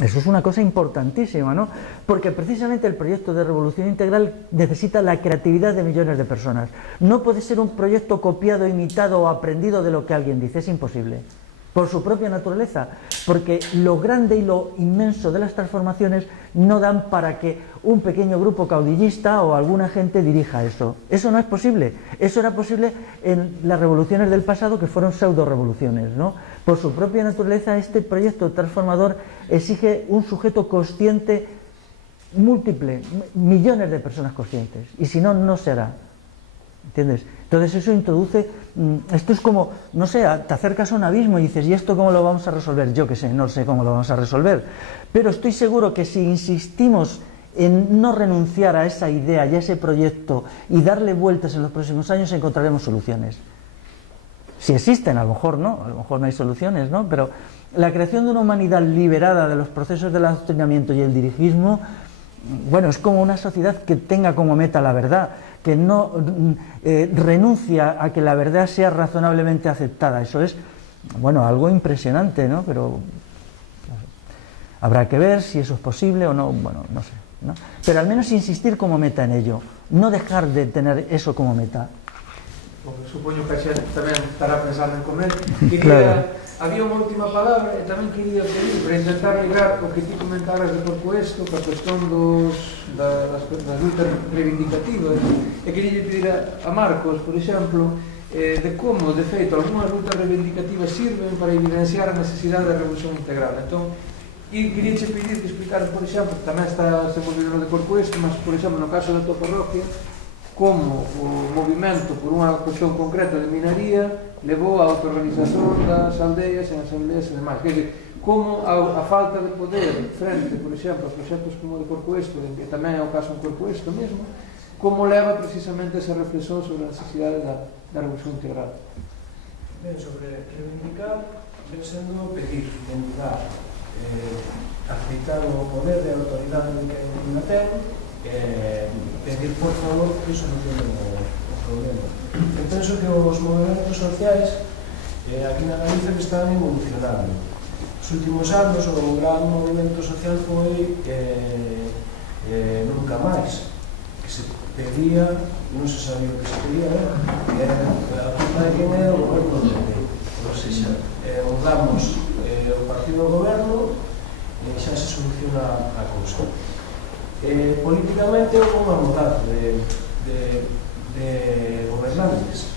Eso es una cosa importantísima, ¿no? Porque precisamente el proyecto de revolución integral necesita la creatividad de millones de personas. No puede ser un proyecto copiado, imitado o aprendido de lo que alguien dice, es imposible. Por su propia naturaleza, porque lo grande y lo inmenso de las transformaciones no dan para que un pequeño grupo caudillista o alguna gente dirija eso. Eso no es posible. Eso era posible en las revoluciones del pasado, que fueron pseudo-revoluciones, ¿no? Por su propia naturaleza, este proyecto transformador exige un sujeto consciente múltiple, millones de personas conscientes, y si no, no se hará. ¿Entiendes? Entonces eso introduce, esto es como, no sé, te acercas a un abismo y dices, ¿y esto cómo lo vamos a resolver? Yo qué sé, no sé cómo lo vamos a resolver, pero estoy seguro que si insistimos en no renunciar a esa idea y a ese proyecto y darle vueltas en los próximos años, encontraremos soluciones. Si existen, a lo mejor no hay soluciones, ¿no? Pero la creación de una humanidad liberada de los procesos del adoctrinamiento y el dirigismo, bueno, es como una sociedad que tenga como meta la verdad, que no renuncia a que la verdad sea razonablemente aceptada. Eso es, bueno, algo impresionante, ¿no? Pero habrá que ver si eso es posible o no, bueno, no sé, ¿no? Pero al menos insistir como meta en ello, no dejar de tener eso como meta. Bueno, supoño que a xente tamén estará pensando en comer. Claro. Había unha última palabra e tamén quería pedir para intentar ligar o que ti comentaras de Corcoesto que a cuestión das lutas reivindicativas, e queria pedir a Marcos, por exemplo, de como, de feito, algunhas lutas reivindicativas sirven para evidenciar a necesidade da revolución integral. Entón, queria pedir que explicaras, por exemplo, tamén está envolvido no de Corcoesto, mas, por exemplo, no caso da tua parroquia, como o movimento por unha cuestión concreta de minaría levou a autorganización das aldeias en asambleas e demais. Quer dizer, como a falta de poder frente, por exemplo, a proxectos como o de Corcoesto, que tamén é o caso en Corcoesto mesmo, como leva precisamente esa reflexión sobre a necesidade da revolución integral. Ben, sobre reivindicar, ven sendo pedir, mendigar, aceitar o poder de autoridade que non ten, pedir por favor que iso non ten o problema. Eu penso que os movimentos sociais aquí na Galicia que están evolucionando. Os últimos anos o gran movimento social foi Nunca Máis, que se pedía, non se sabía o que se pedía, que era a culpa de quen era o goberno do PP. Ou seja, mudamos o partido do goberno e xa se soluciona a cousa. Políticamente houve unha mudanza de gobernantes.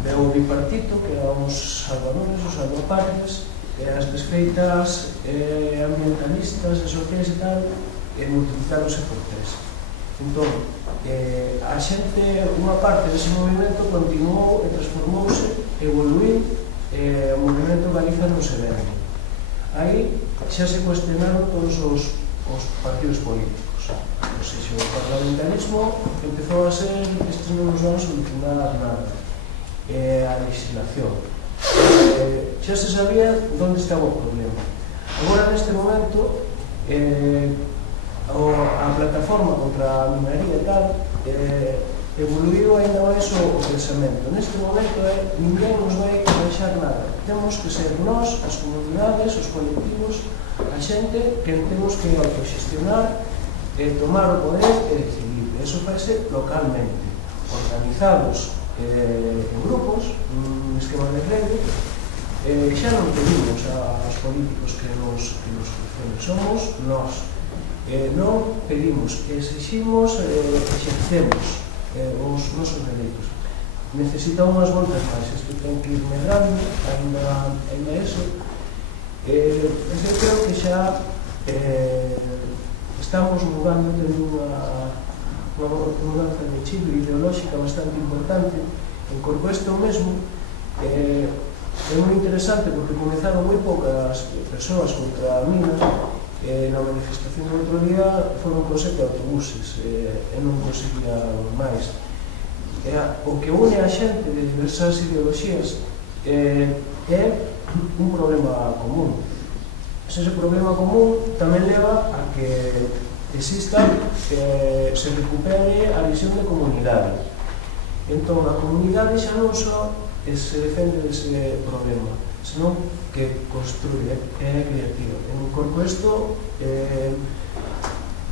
Veu o bipartito, que eran os salvadores, os salvapatrias, e as desfeitas ambientalistas e sociais e tal, multiplicáronse por 3. Entón, a xente, unha parte dese movimento continuou e transformouse, evoluiu, o movimento Galiza non se vende. Aí xa se cuestionaron todos os partidos políticos. Ou seja, o parlamentarismo empezou a ser que estes non nos van a solucionar nada. A legislación. Xa se sabía onde estaba o problema. Agora, neste momento, a plataforma contra a minaría e tal evoluiu ainda máis o pensamento. Neste momento ninguén nos vai deixar nada. Temos que ser nós, as comunidades, os colectivos, a xente que temos que autoxestionar, tomar o poder e decidir. Eso faise localmente, organizados en grupos, un esquema de rede. Xa non pedimos aos políticos que nos funcionen, somos nós. Non pedimos, exiximos, exercemos os nosos dereitos. Necesitamos unhas voltas máis, isto ten que ir medrando, ainda eso. Eu creo que xa estamos mudando, tendo unha mudanza de chip ideolóxica bastante importante. En Corcoesto mesmo é moi interesante porque comezaron moi poucas persoas contra a mina. Na manifestación do outro día foron con 7 autobuses e non conseguían máis. O que une a xente de diversas ideoloxías é un problema común. Ese problema común tamén leva a que exista, se recupere a visión de comunidade. Entón, a comunidade xa non só se defende dese problema, senón que construye, é creativa. En por isto,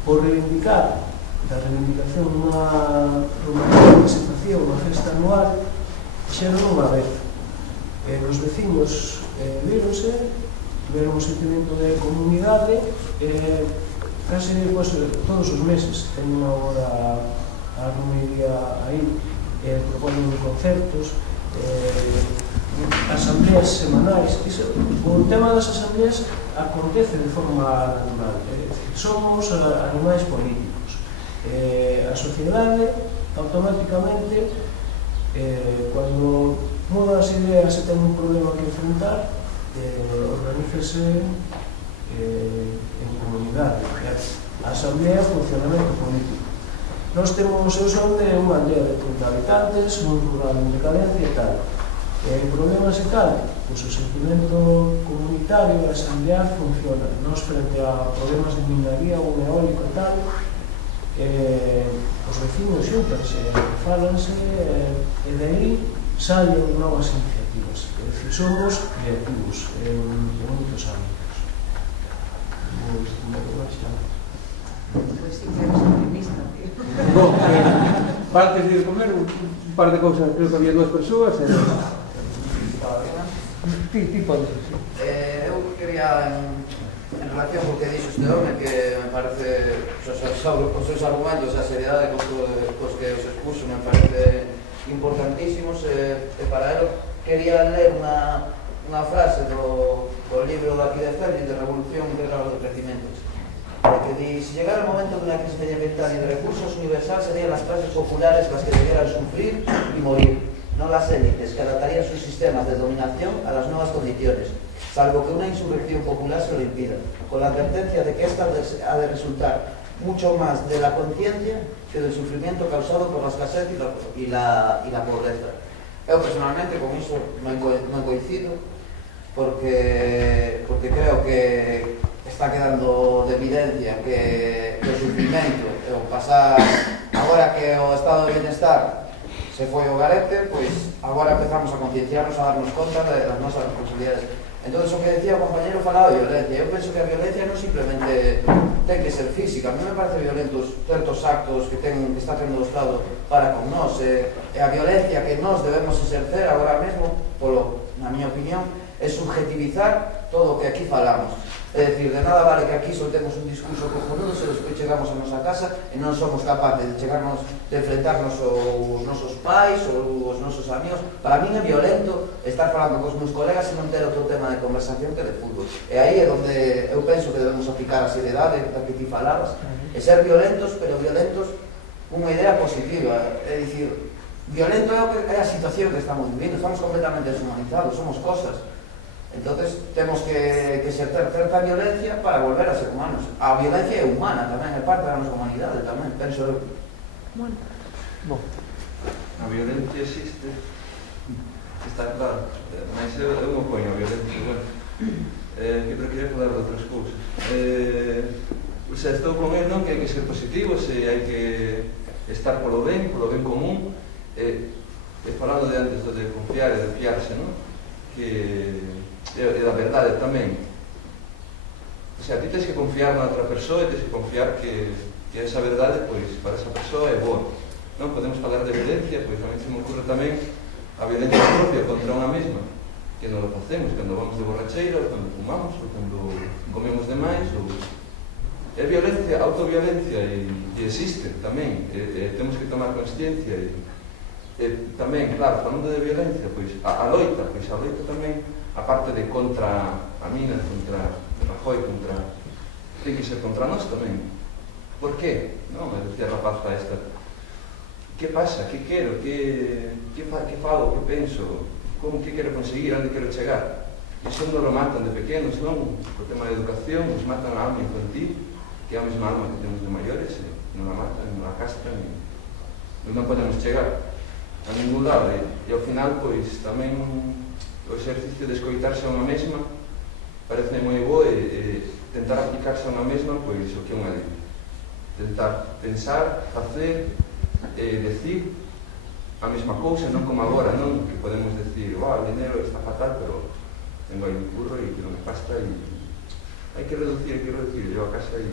por reivindicar da reivindicación unha romaría que se facía unha festa anual, xeron unha vez. Os veciños vironse, tiveron un sentimento de comunidade, case todos os meses ten unha hora a romería aí, proponen concertos, asambleas semanais. O tema das asambleas acontece de forma natural, somos animais políticos. A sociedade automáticamente, cando mudan as ideas e ten un problema que enfrentar, organícese en comunidade. A asamblea é un funcionamento político. Nós temos, eu son de unha aldea de 30 habitantes, un rural en decadencia e tal. O problema é tal, pois o sentimento comunitario e asamblear funciona. Nós, frente a problemas de minería ou eólico e tal, os vecinos xuntanse, falanse, e de aí salen novas iniciativas. É dicir, somos creativos en moitos ámbitos. Pois sí, que eres optimista, tío. Bom, antes de ir comer, un par de cousas, creo que había dúas persoas. Ti podes, sí. Eu quería, en relación co que dixo este home, que me parece, sobre os seus argumentos, a seriedade cos que os expuso, me parece importantísimos, e para ele quería ler unha frase do libro daqui de Sterling, de Revolución Integral do Crecimiento, que di: si llegara el momento de una crisis medioambiental y de recursos universal, serían las clases populares las que debieran sufrir y morir, no las élites, que adaptarían sus sistemas de dominación a las nuevas condiciones, salvo que una insurrección popular se lo impida, con la advertencia de que esta ha de resultar mucho más de la conciencia que del sufrimiento causado por la escasez y la pobreza. Eu personalmente con iso non coincido, porque creo que está quedando de evidencia que o sufrimento, o pasar, agora que o estado de bienestar se foi ao garete, pois agora empezamos a concienciarnos, a darnos conta das nosas responsabilidades. Entón, o que decía o compañero falaba de violencia. Eu penso que a violencia non simplemente ten que ser física. A mí me parece violentos certos actos que está tendo o Estado para con nós. E a violencia que nós debemos exercer agora mesmo, na miña opinión, é subjetivizar todo o que aquí falamos. É dicir, de nada vale que aquí soltemos un discurso cojonudo se despois chegamos a nosa casa e non somos capaces de chegarnos, de enfrentarnos aos nosos pais ou aos nosos amigos. Para min é violento estar falando cos meus colegas e non ter outro tema de conversación que de fútbol. E aí é onde eu penso que debemos aplicar a seriedade da que ti falabas, e ser violentos, pero violentos unha idea positiva. É dicir, violento é a situación que estamos vivindo, estamos completamente deshumanizados, somos cosas. Entonces temos que exercer certa violencia para volver a ser humanos. A violencia é humana tamén, é parte da nosa humanidade tamén, penso eu. Bueno, A violencia existe, está claro, mas eu non poño a violencia, bueno, pero queria falar de outras cousas. O sea, estou con el, non, que hai que ser positivos e hai que estar polo ben común, e falando de antes de confiar e de fiarse, non? Que é da verdade tamén. O sea, ti tens que confiar na outra persoa e tens que confiar que esa verdade, pois, para esa persoa é boa. Non podemos falar de violencia, pois a mí se me ocurre tamén a violencia propia contra unha mesma, que non lo facemos cando vamos de borracheira, ou cando fumamos, ou cando comemos demais, ou... É violencia, autoviolencia, e existe tamén, temos que tomar consciencia, e tamén, claro, falando de violencia, pois a loita tamén, a parte de contra a mina, contra Rajoy, ten que ser contra nós tamén. Por qué? Non, me decía a rapaza esta, que pasa, que quero, que fago, que penso, que quero conseguir, onde quero chegar. Iso non lo matan de pequenos, non? O tema de educación, nos matan a alma infantil, que é a mesma alma que temos de maiores, non la matan, non la castran, non podemos chegar a ningún lado, e ao final, pois, tamén o exercicio de escoitarse a unha mesma parece moi bo, e tentar aplicarse a unha mesma, pois, o que é unha lei. Tentar pensar, facer, decir a mesma cousa, non como agora, non? Que podemos decir, o dinero está fatal, pero tengo aí un curro e que non me basta, e hay que reducir, yo a casa y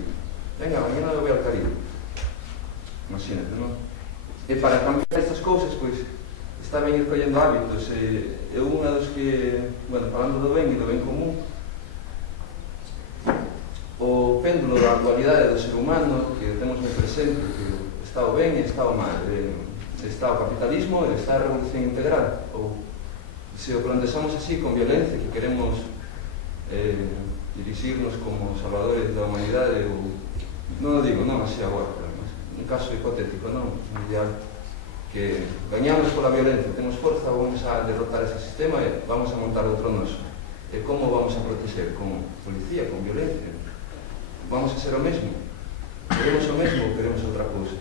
venga, mañana voy al Caribe. Imagínate, ¿no? E para cambiar estas cousas, pois, está ben ir collendo hábitos. É unha dos que, bueno, falando do ben e do ben común, o péndulo da actualidade do ser humano, que temos moi presente, que está o ben e está o mal, está o capitalismo e está a revolución integral. Ou, se o plantexamos así, con violencia, que queremos dirixirnos como salvadores da humanidade, ou, non o digo, non así agora, pero un caso hipotético, non? Un ideal que gañamos pola violencia, temos forza, vamos a derrotar ese sistema e vamos a montar outro noso. E como vamos a proteger? Con policía, con violencia? Vamos a ser o mesmo? Queremos o mesmo ou queremos outra cousa?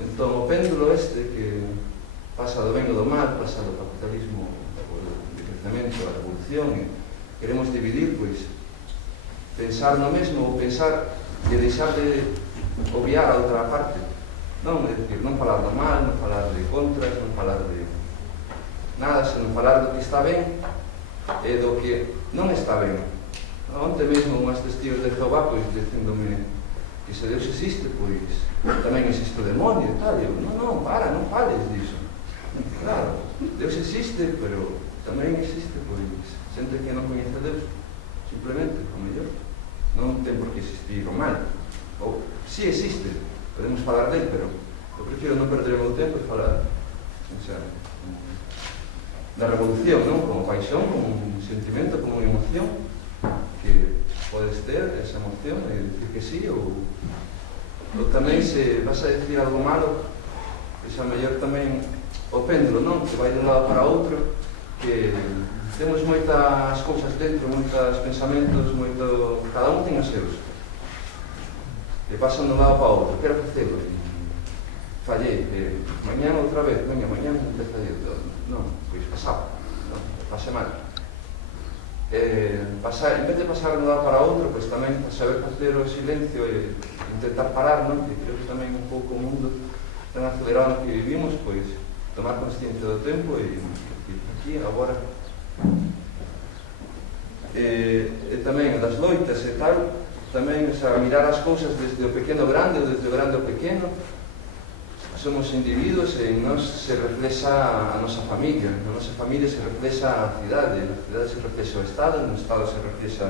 Entón, o péndulo este que pasa do ben ou do mal, pasa do capitalismo, do crecemento, da revolución, e queremos dividir, pois, pensar no mesmo ou pensar de deixar de obviar a outra parte. Non, é dicir, non falar do mal, non falar de contras, non falar de nada, senón falar do que está ben e do que non está ben. Onte mesmo unhas testigos de Jehová, pois, dicíndome que se Deus existe, pois, tamén existe o demonio e tal. Eu, non, non fales diso. Claro, Deus existe, pero tamén existe, pois, xente que non coñece a Deus, simplemente, o mellor. Non ten por que existir o mal. Ou, si existe, podemos falar del, pero eu prefiro non perder o meu tempo e falar, o sea, da revolución, non? Como paixón, como un sentimento, como unha emoción, que podes ter esa emoción e dicir que sí, ou tamén se vas a decir algo malo, pois a mellor tamén o péndulo, non? Que vai de un lado para outro, que temos moitas cousas dentro, moitos pensamentos, cada un ten os seus. E pasan de un lado para outro, quero facelo, fallei, mañana outra vez, venga, mañana empeza a ir, non, pois pasado, non, pase mal. En vez de pasar de un lado para outro, pois tamén saber facer o silencio e intentar parar, non? Que creo que tamén un pouco o mundo tan acelerado no que vivimos, pois tomar consciencia do tempo e aquí, agora. E tamén das loitas e tal, tamén, o sea, mirar as cousas desde o pequeno ao grande ou desde o grande ao pequeno. Somos individuos e en nós se reflexa a nosa familia, na nosa familia se reflexa a cidade, na cidade se reflexa o Estado, no Estado se reflexa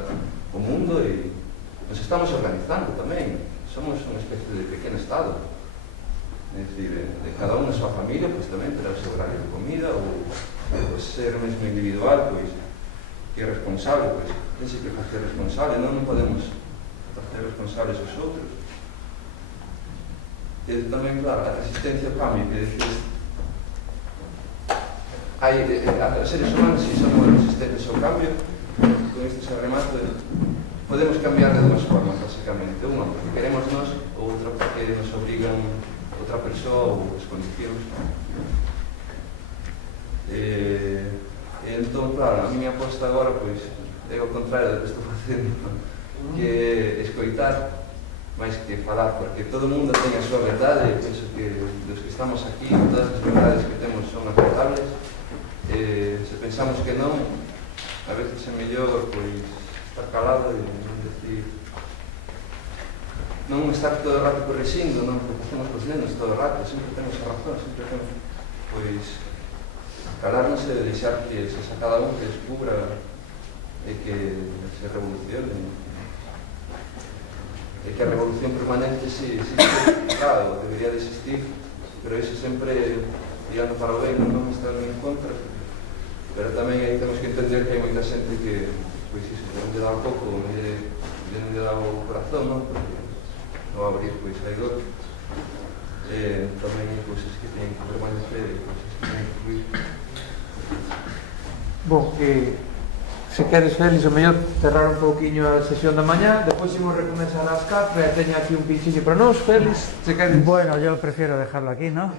o mundo e nos estamos organizando tamén. Somos unha especie de pequeno Estado. É dicir, de cada unha a súa familia, pois tamén terá o seu horario de comida ou ser mesmo individual, pois que é responsable, pois tense que facer responsable, non podemos facer responsables os outros. E tamén, claro, a resistencia ao cambio, que dices, os seres humanos, si somos resistentes ao cambio, con isto se remate, podemos cambiar de dúas formas, basicamente. Unha, porque queremos nós, ou outra, porque nos obrigan outra persoa ou as condicións. Entón, claro, a miña aposta agora, pois, é o contrario do que estou facendo, que escoitar máis que falar, porque todo o mundo ten a súa verdade, e penso que dos que estamos aquí, todas as verdades que temos son aceptables. Se pensamos que non, a veces é mellor, pois, estar calado e non decir, non estar todo o rato corrixindo, non, porque facemos os nenos todo o rato, sempre temos a razón, sempre temos, pois, calarnos e deixar que se cada un que descubra e que se revolucione. E que a revolución permanente si claro, debería de existir, pero iso sempre tirando para o ben, non está en contra, pero tamén aí temos que entender que hai moita xente que, pois iso, non lle dá o pouco, non lle dá o corazón, non? Porque non abrir, pois hai dor, tamén hai cousas que teñen que permanecer e cousas que teñen que fluir. Bon, se queres, Félix, o mellor cerrar un pouquiño a sesión da mañá, depois imos recomenzar ás 4 e teña aquí un pinchillo para nós, Félix, se queres. Bueno, yo prefiero dejarlo aquí, ¿no?